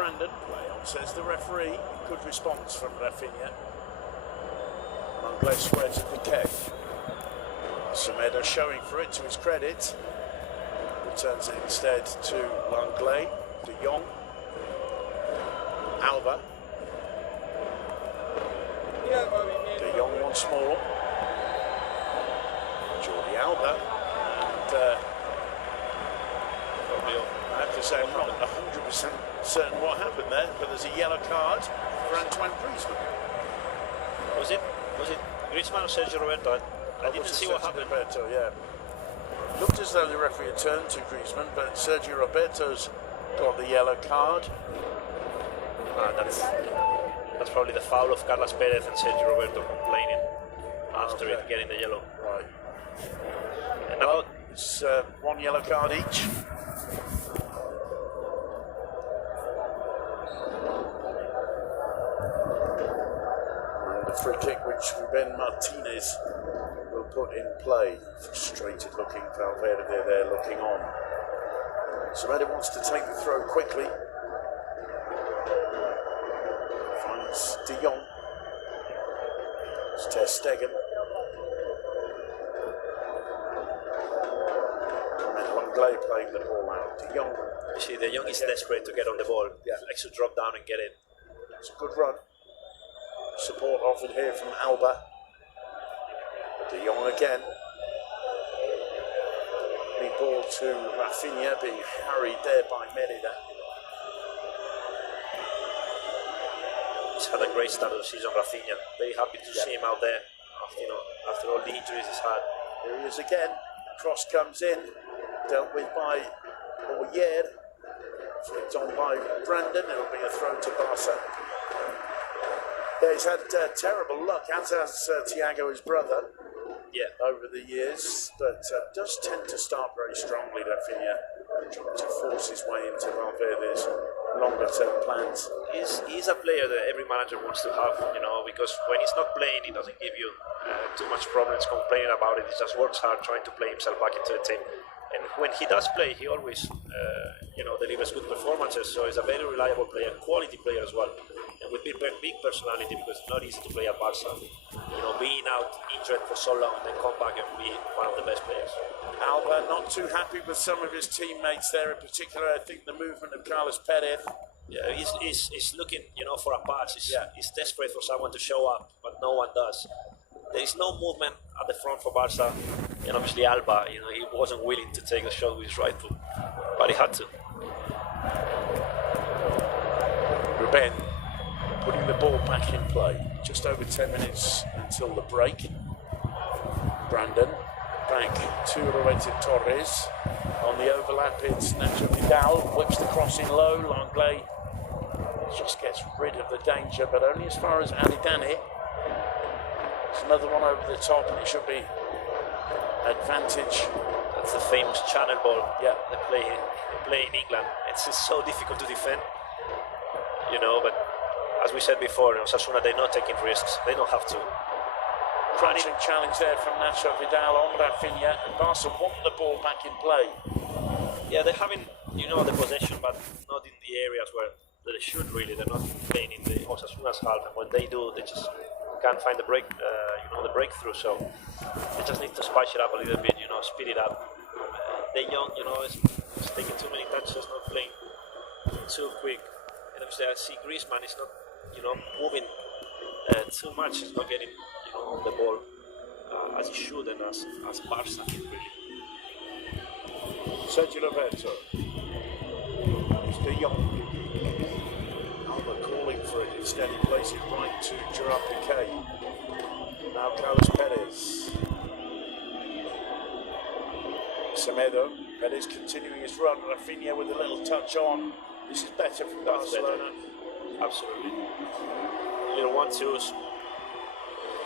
Brandon. Play on, says the referee. Good response from Rafinha. Langley squares to Piquet. Semedo showing for it to his credit. Returns it instead to Langley. De Jong. Alba. De Jong once more. Jordi Alba. And I have to say I'm not 100% certain what happened there, but there's a yellow card for Antoine Griezmann. Was it Griezmann or Sergio Roberto? I didn't see what happened. Roberto, yeah. Looked as though the referee had turned to Griezmann, but Sergio Roberto's got the yellow card. That's probably the foul of Carlos Perez and Sergio Roberto complaining after it getting the yellow. Right. And now it's one yellow card each. And the free kick which Ruben Martinez will put in play. Frustrated looking Valverde there looking on. Semedo wants to take the throw quickly. Finds De Jong. It's Ter Stegen. Langley playing the ball out. De Jong. You see, De Jong is desperate to get on the ball. Yeah. He likes to drop down and get it. It's a good run. Support offered here from Alba. De Jong again. The ball to Rafinha, being harried there by Merida. He's had a great start of the season, Rafinha. Very happy to see him out there after all the injuries he's had. Here he is again. Cross comes in, dealt with by Oyer. Flicked on by Brandon. It'll be a throw to Barca. Yeah, he's had terrible luck, as has Thiago, his brother. Yeah, over the years, but does tend to start very strongly, Rafinha, trying to force his way into Valverde's longer-term plans. He's a player that every manager wants to have, because when he's not playing, he doesn't give you too much problems complaining about it. He just works hard trying to play himself back into the team. And when he does play, he always, delivers good performances. So he's a very reliable player, quality player as well, and with big personality, because it's not easy to play at Barca. Being out injured for so long and then come back and be one of the best players. Alba not too happy with some of his teammates there, in particular. I think the movement of Carlos Perez. Yeah, he's looking, for a pass. He's desperate for someone to show up, but no one does. There is no movement at the front for Barca, and obviously Alba, he wasn't willing to take the shot with his right foot, but he had to. Ruben putting the ball back in play. Just over 10 minutes until the break. Brandon back to Roberto Torres. On the overlap, it's Nacho Vidal, whips the cross in low. Langley just gets rid of the danger, but only as far as Alidane. There's another one over the top, and it should be advantage. That's the famous channel ball. Yeah, they play in England. It's just so difficult to defend, but as we said before, Osasuna, they're not taking risks. They don't have to. Crunching challenge there from Nacho Vidal on Rafinha, and Barca want the ball back in play. Yeah, they're having, the possession, but not in the areas where they should really. They're not playing in the Osasuna's half, and when they do, they just can't find the the breakthrough. So they just need to spice it up a little bit, speed it up. De Jong, is taking too many touches, not playing too quick. And obviously, I see Griezmann is not, moving too much. He's not getting, on the ball as he should, and as Barca did really. Sergio Roberto. It's De Jong. Alba calling for it. Instead, he plays it right to Gerard Piqué. Now Carlos Perez. Semedo. Perez continuing his run. Rafinha with a little touch on. This is better from Barcelona. Absolutely. Little 1-2s.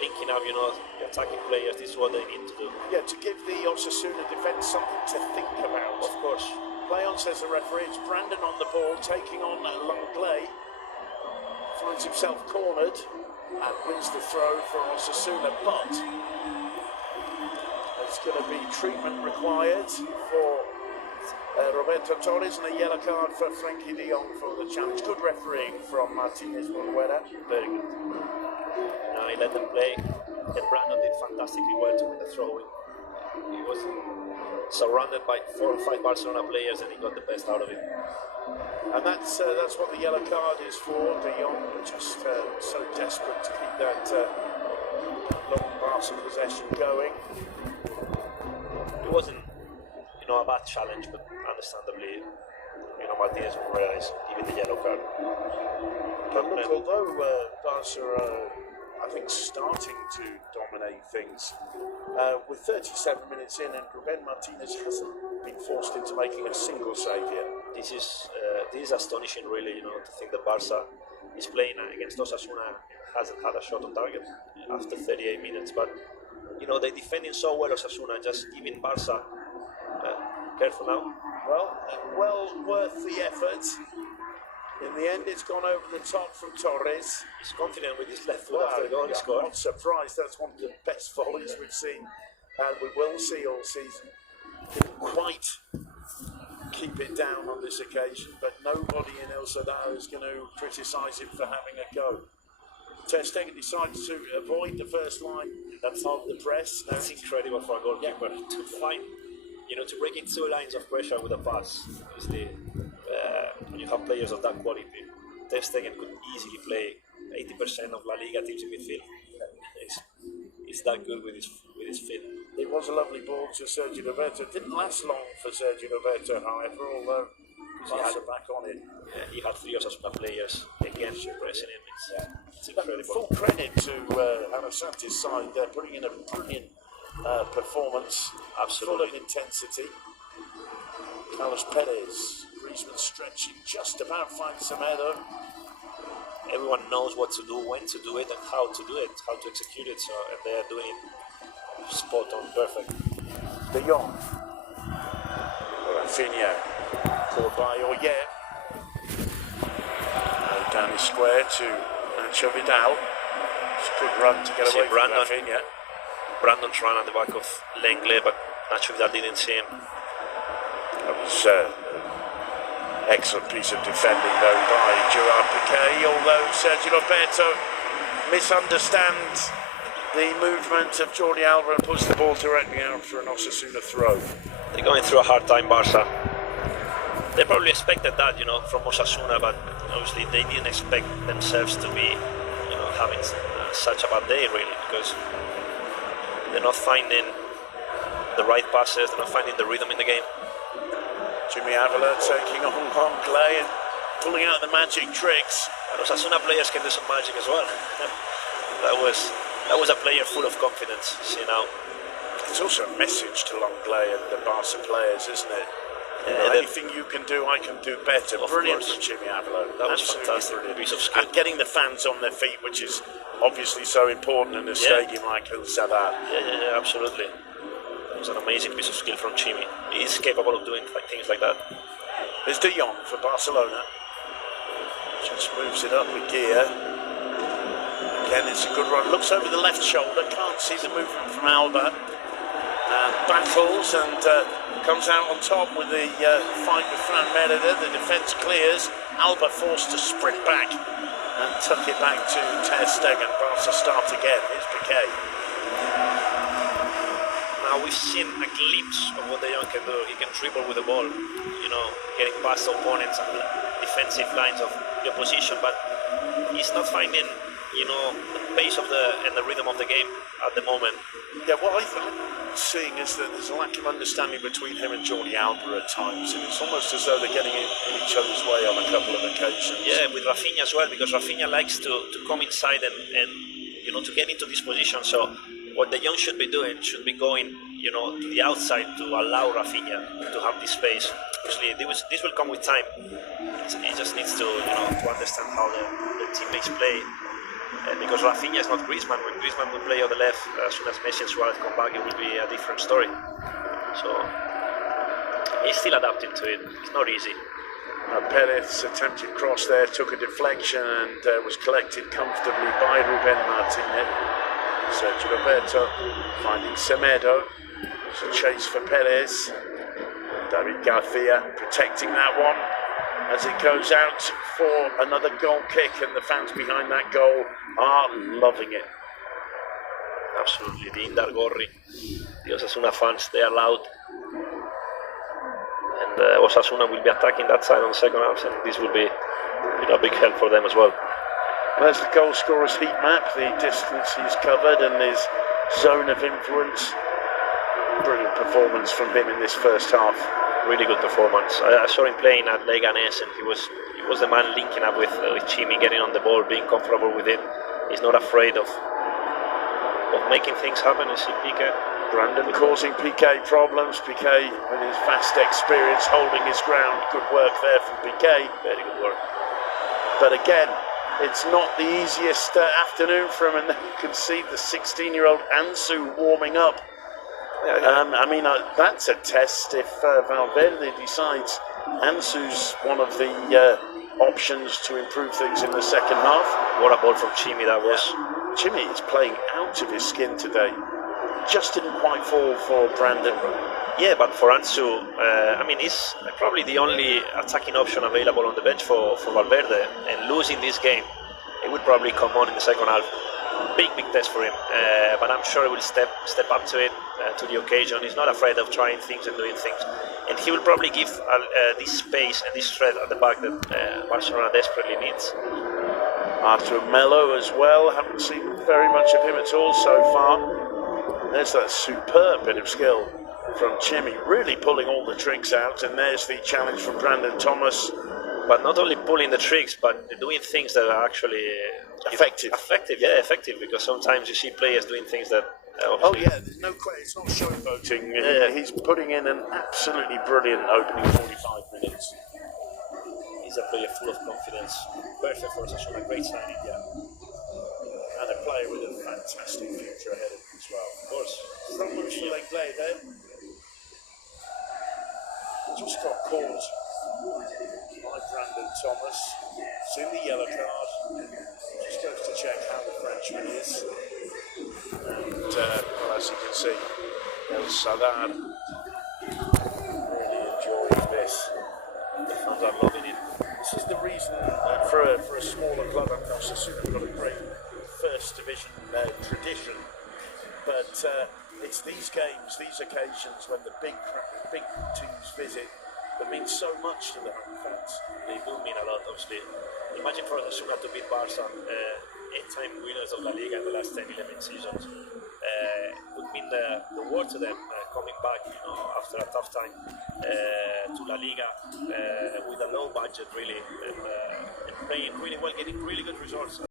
Linking up, the attacking players. This is what they need to do. Yeah, to give the Osasuna defence something to think about. Of course. Play on, says the referee. It's Brandon on the ball, taking on Langley. Finds himself cornered and wins the throw for Osasuna, but there's going to be treatment required for Roberto Torres and a yellow card for Frankie de Jong for the challenge. Good refereeing from Martinez Munuera. Very good. He let them play, and Brandon did fantastically well to win the throw-in. He was surrounded by 4 or 5 Barcelona players, and he got the best out of it. And that's what the yellow card is for. De Jong just so desperate to keep that long Barca possession going. It wasn't, a bad challenge, but understandably, Martinez Munuera is giving the yellow card. But look, although Barca are, I think, starting to dominate things, with 37 minutes in, and Ruben Martinez hasn't been forced into making a single save yet. This is astonishing, really. To think that Barca is playing against Osasuna, hasn't had a shot on target after 38 minutes. But they're defending so well, Osasuna, just giving Barca. Careful now. Well worth the effort. In the end, it's gone over the top from Torres. He's confident with his left foot after the goal he scored. Not surprised. That's one of the best volleys we've seen, and we will see all season. Didn't quite keep it down on this occasion, but nobody in El Sadar is going to criticise him for having a go. Ter Stegen decides to avoid the first line of the press. That's incredible for a goalkeeper to find, to break in 2 lines of pressure with a pass. Obviously, when you have players of that quality, Ter Stegen could easily play 80% of La Liga teams in midfield. He's that good with his feet. It was a lovely ball to Sergio Roberto. It didn't last long for Sergio Roberto, however, although he had back on it. Yeah, he had 3 Osasuna players against pressing him. It's incredible. Full credit to Arasante's side. They're putting in a brilliant performance, full of intensity. Carlos Perez, Griezmann stretching, just about finds Semedo. Everyone knows what to do, when to do it, and how to do it, how to execute it. So, and they are doing it spot on, perfect. De Jong, Rafinha, caught by Oyer. Down the square to Nacho Vidal. It's a good run to get away from Rafinha. Brandon's run at the back of Lenglet, but Nacho Vidal didn't see him. That was excellent piece of defending though by Gerard Piqué, although Sergio Roberto misunderstands the movement of Jordi Alba and puts the ball directly out for an Osasuna throw. They're going through a hard time, Barca. They probably expected that, from Osasuna, but obviously they didn't expect themselves to be, having such a bad day, really, because they're not finding the right passes, they're not finding the rhythm in the game. Jimmy Avila taking on Lenglet and pulling out the magic tricks. And Osasuna players can do some magic as well. That was a player full of confidence, now. It's also a message to Lenglet and the Barca players, isn't it? Anything you can do, I can do better. Brilliant from Jimmy Avila. That was fantastic. Piece of skill. And getting the fans on their feet, which is obviously so important in a stadium like El Sadar. Yeah, absolutely. It was an amazing piece of skill from Chimi. He's capable of doing things like that. There's De Jong for Barcelona. Just moves it up a gear. Again, it's a good run. Looks over the left shoulder. Can't see the movement from Alba. Battles and comes out on top with the fight with Fran Merida. The defence clears. Alba forced to sprint back and tuck it back to Ter Stegen. Barca start again. Here's Piqué. Now we've seen a glimpse of what De Jong can do. He can dribble with the ball, getting past opponents and defensive lines of the opposition, but he's not finding, the pace of and the rhythm of the game at the moment. Yeah, what I'm seeing is that there's a lack of understanding between him and Jordi Alba at times, and it's almost as though they're getting in each other's way on a couple of occasions. Yeah, with Rafinha as well, because Rafinha likes to come inside and to get into this position. So what De Jong should be doing should be going, to the outside to allow Rafinha to have this space. Obviously, this will come with time. He just needs to understand how the teammates play. Because Rafinha is not Griezmann. When Griezmann will play on the left, as soon as Messi and Suarez come back, it will be a different story. So he's still adapting to it. It's not easy. Perez's attempted cross there took a deflection and was collected comfortably by Ruben Martinez. Sergio Roberto finding Semedo. It's a chase for Perez. David Garcia protecting that one as it goes out for another goal kick, and the fans behind that goal are loving it. Absolutely, the Indar Gorri, the Osasuna fans, they are loud. And Osasuna will be attacking that side on the second half, and this will be a big help for them as well. There's the goal scorer's heat map, the distance he's covered and his zone of influence. Brilliant performance from him in this first half. Really good performance. I saw him playing at Leganés, and he was the man linking up with Chimi, getting on the ball, being comfortable with it. He's not afraid of making things happen. You see Piqué. Brandon causing Piqué problems. Piqué with his vast experience holding his ground. Good work there from Piqué. Very good work. But again, it's not the easiest afternoon for him, and then you can see the 16-year-old Ansu warming up. That's a test if Valverde decides Ansu's one of the options to improve things in the second half. What a ball from Chimi that was. Chimi is playing out of his skin today. Just didn't quite fall for Brandon. Yeah, but for Ansu, he's probably the only attacking option available on the bench for Valverde, and losing this game, it would probably come on in the second half. Big test for him, but I'm sure he will step up to it, to the occasion. He's not afraid of trying things and doing things, and he will probably give this space and this threat at the back that Barcelona desperately needs. Arthur Melo as well, haven't seen very much of him at all so far. There's that superb bit of skill from Chimi, really pulling all the tricks out, and there's the challenge from Brandon Thomas. But not only pulling the tricks, but doing things that are actually effective. Effective, because sometimes you see players doing things that there's no question, it's not showboating. Yeah. He's putting in an absolutely brilliant opening 45 minutes. He's a player full of confidence, perfect for Osasuna, great signing, and a player with a fantastic future ahead of him as well. Of course. Someone should play there. Just got called by Brandon Thomas. Seen the yellow card. Just goes to check how the Frenchman is. And as you can see, El Sadar really enjoying this. The fans are loving it. This is the reason for a smaller club. Osasuna have got a great first division tradition, but it's these games, these occasions when the big teams visit that means so much to the home fans. They will mean a lot, obviously. Imagine for Osasuna to beat Barca, 8-time winners of La Liga in the last 10-11 seasons. Would mean the world to them, coming back, after a tough time to La Liga with a low budget, really, and playing really well, getting really good results.